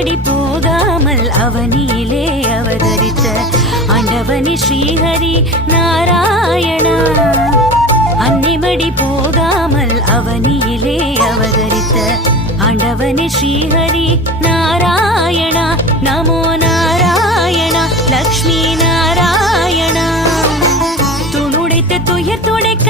அன்னிமடி போகாமல் அவனியிலே அவதரித்த ஆண்டவனே ஸ்ரீஹரி நாராயணா. அன்னிமடி போகாமல் அவனியிலே அவதரித்த ஆண்டவனே ஸ்ரீஹரி நாராயணா. நமோ நாராயணா லக்ஷ்மி நாராயணா. துணுடைத்த துயர் துடைக்க